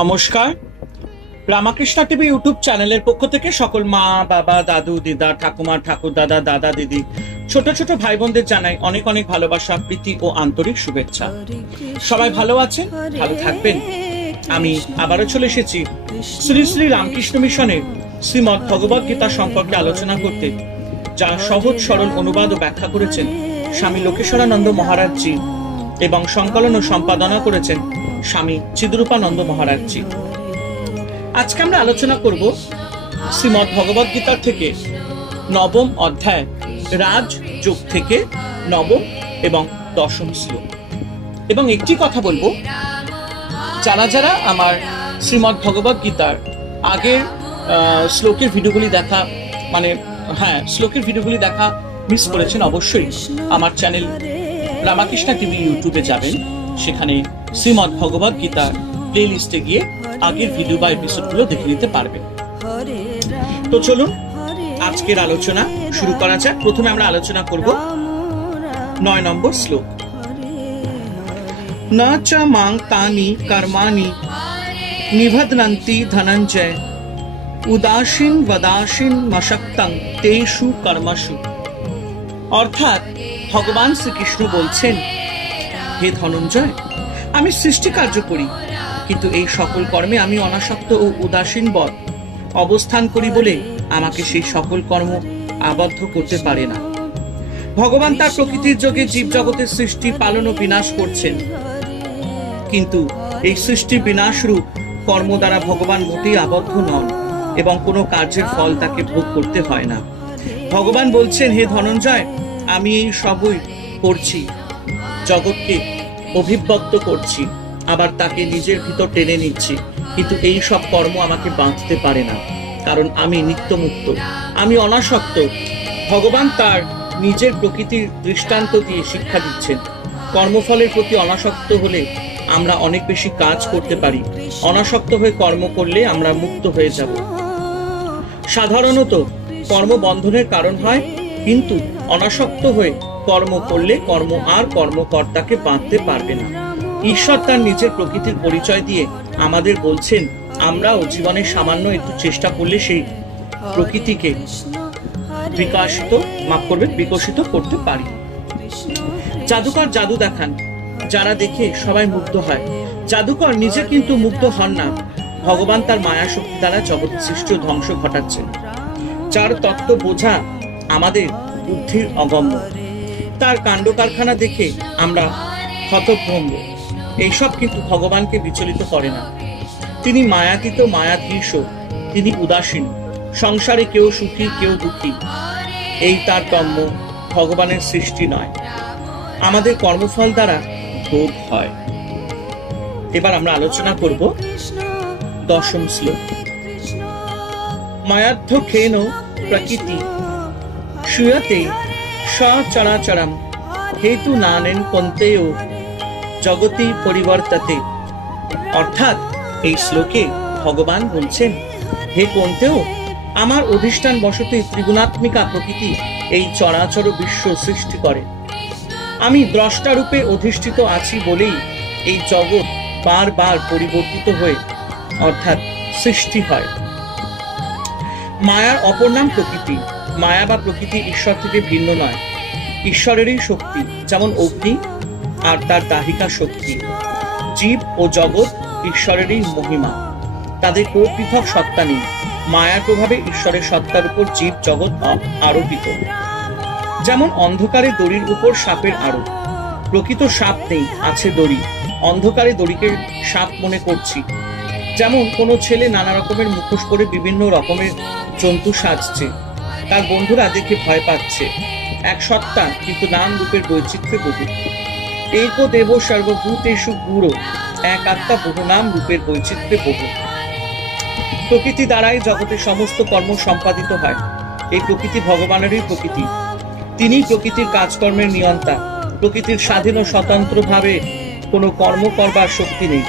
নমস্কার, Ramakrishna TV YouTube চ্যানেলের পক্ষ থেকে সকল মা, বাবা, দাদু, দিদা, ঠাকুমা, ঠাকুর দাদা, দাদা, দিদি, ছোট ছোট ভাই বোনদের জানাই অনেক অনেক ভালোবাসা, প্রীতি ও আন্তরিক শুভেচ্ছা। সবাই ভালো আছেন, ভালো থাকবেন। আমি আবারও চলে এসেছি শ্রী শ্রী রামকৃষ্ণ মিশনের শ্রীমদ্ ভগবদ গীতা সম্পর্কে আলোচনা করতে, যা সহজ সরল অনুবাদ ও ব্যাখ্যা করেছেন স্বামী লোকেশ্বরানন্দ মহারাজজি এবং সংকলন ও সম্পাদনা করেছেন স্বামী চিদরূপানন্দ মহারাজজি। আজকে আমরা আলোচনা করব শ্রীমদ্ ভগবদ গীতার থেকে নবম অধ্যায় রাজ যোগ থেকে নবম এবং দশম শ্লোক। এবং একটি কথা বলবো, যারা যারা আমার শ্রীমদ্ ভগবদ গীতার আগের শ্লোকের ভিডিওগুলি দেখা শ্লোকের ভিডিওগুলি দেখা মিস করেছেন, অবশ্যই আমার চ্যানেল রামাকৃষ্ণা টিভি ইউটিউবে যাবেন, সেখানে শ্রীমদ্ ভগবদ গীতার প্লে লিস্টে গিয়ে আগের ভিডিও বা এপিসোডগুলো দেখে নিতে পারবেন। তো চলুন আজকের আলোচনা শুরু করা যাক। প্রথমে আমরা আলোচনা করব 9 নম্বর শ্লোক। ন চ মাং তানি কর্মাণি নিবধ্নন্তি ধনঞ্জয় উদাসীন বদাসীন মশক্তং তেষু কর্মসু। অর্থাৎ ভগবান শ্রীকৃষ্ণ বলছেন, হে ধনঞ্জয়, আমি সৃষ্টি কার্য করি, কিন্তু এই সকল কর্মে আমি অনাসক্ত ও উদাসীন বদ অবস্থান করি বলে আমাকে সেই সকল কর্ম আবদ্ধ করতে পারে না। ভগবান তার প্রকৃতির যোগে জীব জগতের সৃষ্টি, পালন ও বিনাশ করছেন, কিন্তু এই সৃষ্টি বিনাশ রূপ কর্ম দ্বারা ভগবান মোটেই আবদ্ধ নন এবং কোনো কার্যের ফল তাকে ভোগ করতে হয় না। ভগবান বলছেন, হে ধনঞ্জয়, আমি এই সবই করছি, জগৎকে অভিব্যক্ত করছি, আবার তাকে নিজের ভিতর টেনে নিচ্ছি, কিন্তু এই সব কর্ম আমাকে বাঁধতে পারে না, কারণ আমি নিত্যমুক্ত, আমি অনাসক্ত। ভগবান তার নিজের প্রকৃতির দৃষ্টান্ত দিয়ে শিক্ষা দিচ্ছেন, কর্মফলের প্রতি অনাসক্ত হলে আমরা অনেক বেশি কাজ করতে পারি, অনাসক্ত হয়ে কর্ম করলে আমরা মুক্ত হয়ে যাব। সাধারণত কর্মবন্ধনের কারণ হয়, কিন্তু অনাসক্ত হয়ে কর্ম করলে কর্ম আর কর্মকর্তাকে বাঁধতে পারবে না। ঈশ্বর তার নিজের প্রকৃতির পরিচয় দিয়ে আমাদের বলছেন, আমরাও জীবনে সামান্য একটু চেষ্টা করলে সেই প্রকৃতিকে বিকশিত করতে পারি। জাদুকর জাদু দেখান, যারা দেখে সবাই মুগ্ধ হয়। জাদুকর নিজে কিন্তু মুগ্ধ হন না, ভগবান তার মায়া শক্তি দ্বারা জগৎ সৃষ্টি ও ধ্বংস ঘটাচ্ছেন, যার তত্ত্ব বোঝা আমাদের বুদ্ধির অগম্য। তার কাণ্ড কারখানা দেখে আমরা হতভম্ব। এইসব কিন্তু ভগবানকে বিচলিত করে না। তিনি মায়াতীত, মায়াধীশ, তিনি উদাসীন। সংসারে কেউ সুখী, কেউ দুঃখী, এই তার কর্ম, ভগবানের সৃষ্টি নয়। আমাদের কর্মফল দ্বারা ভোগ হয়। এবার আমরা আলোচনা করব দশম শ্লোক। মায়াধ্যক্ষেন প্রকৃতি শ্রূয়তে সচরাচরম হেতু নানেন কন্তেয় জগতি পরিবর্ততে। অর্থাৎ এই শ্লোকে ভগবান বলছেন, হে কন্তেয়, আমার অধিষ্ঠান বশতই ত্রিগুণাত্মিকা প্রকৃতি এই চরাচর বিশ্ব সৃষ্টি করে। আমি দ্রষ্টা রূপে অধিষ্ঠিত আছি বলেই এই জগৎ বারবার পরিবর্তিত হয়ে অর্থাৎ সৃষ্টি হয়। মায়ার অপর নাম প্রকৃতি। মায়া বা প্রকৃতি ঈশ্বর থেকে ভিন্ন নয়, ঈশ্বরেরই শক্তি, যেমন অগ্নি আর তার দাহিকা শক্তি। জীব ও জগৎ ঈশ্বরেরই মহিমা, তাদের কোনো পৃথক সত্তা নেই। মায়ার প্রভাবে ঈশ্বরের সত্তার উপর জীব জগৎ আরোপিত। যেমন অন্ধকারে দড়ির উপর সাপের আরোপ। প্রকৃত সাপ নেই, আছে দড়ি। অন্ধকারে দড়িকে সাপ মনে করছি। যেমন কোনো ছেলে নানা রকমের মুখোশ পরে বিভিন্ন রকমের জন্তু সাজছে, তার বন্ধুরা দেখে ভয় পাচ্ছে। এক সত্তা, কিন্তু নাম রূপের বৈচিত্র্যে বহু। এক দেব সর্বভূতেষু গুরু, এক আত্মা বহু নাম রূপের বৈচিত্র্যে বহু। প্রকৃতি দ্বারাই জগতের সমস্ত কর্ম সম্পাদিত হয়। এই প্রকৃতি ভগবানেরই প্রকৃতি, তিনি প্রকৃতির কাজকর্মের নিয়ন্তা। প্রকৃতির স্বাধীন ও স্বতন্ত্র ভাবে কোনো কর্ম করবার শক্তি নেই।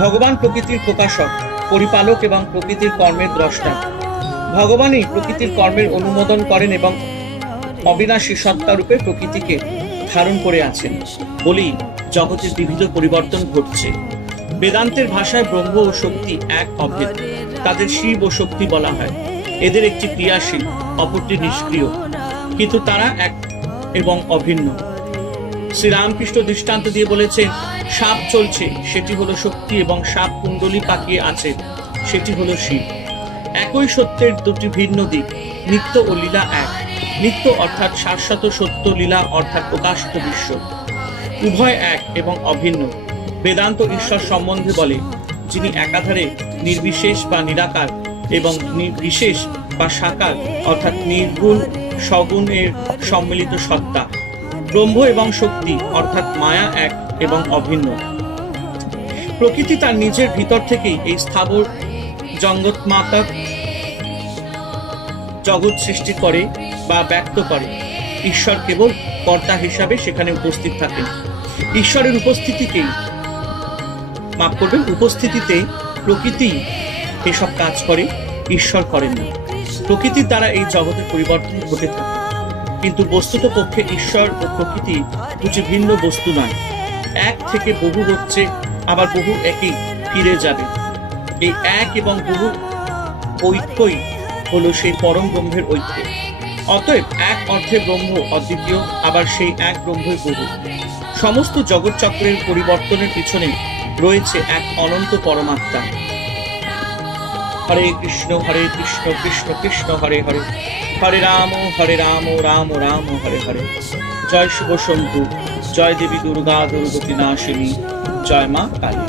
ভগবান প্রকৃতির প্রকাশক, পরিপালক এবং প্রকৃতির কর্মের দ্রষ্টা। ভগবানই প্রকৃতির কর্মের অনুমোদন করেন এবং অবিনাশী সত্তা রূপে প্রকৃতিকে ধারণ করে আছেন বলেই জগতের বিবিধ পরিবর্তন ঘটছে। বেদান্তের ভাষায় ব্রহ্ম ও শক্তি এক অভেদ। তাদের শিব ও শক্তি বলা হয়। এদের একটি ক্রিয়াশীল, অপরটি নিষ্ক্রিয়, কিন্তু তারা এক এবং অভিন্ন। শ্রীরামকৃষ্ণ দৃষ্টান্ত দিয়ে বলেছেন, সাপ চলছে, সেটি হলো শক্তি, এবং সাপ কুণ্ডলী পাকিয়ে আছে, সেটি হলো শিব। একই সত্যের দুটি ভিন্ন দিক, নিত্য ও লীলা এক। নিত্য অর্থাৎ শাশ্বত সত্য, লীলা অর্থাৎ প্রকাশিত বিশ্ব। উভয় এক এবং অভিন্ন। বেদান্ত ঈশ্বর সম্বন্ধে বলে, যিনি একাধারে নির্বিশেষ বা নিরাকার এবং বিশেষ বা সাকার অর্থাৎ নির্গুণ সগুণের সম্মিলিত সত্তা। ব্রহ্ম এবং শক্তি অর্থাৎ মায়া এক এবং অভিন্ন। প্রকৃতি তার নিজের ভিতর থেকেই এই স্থাবর জগৎমাতা জগৎ সৃষ্টি করে বা ব্যক্ত করে। ঈশ্বর কেবল কর্তা হিসাবে সেখানে উপস্থিত থাকেন। ঈশ্বরের উপস্থিতিতে প্রকৃতি এসব কাজ করে, ঈশ্বর করেন না। প্রকৃতির দ্বারা এই জগতের পরিবর্তন ঘটে থাকে, কিন্তু বস্তুত পক্ষে ঈশ্বর ও প্রকৃতি দুটি ভিন্ন বস্তু নয়। এক থেকে বহু হচ্ছে, আবার বহু একই ফিরে যাবে। এই এক এবং বহু ঐক্যই হলো সেই পরম ব্রহ্মের ঐক্য। অতএব এক অর্থে ব্রহ্ম অদ্বিতীয়, আবার সেই এক ব্রহ্মই বহু। সমস্ত জগৎ চক্রের পরিবর্তনের পিছনে রয়েছে এক অনন্ত পরমাত্মা। হরে কৃষ্ণ কৃষ্ণ কৃষ্ণ হরে হরে, হরে রাম রাম রাম হরে হরে। জয় শিব শম্ভু, জয় দেবী দুর্গা দুর্গতি নাশিনী, জয় মা কালী।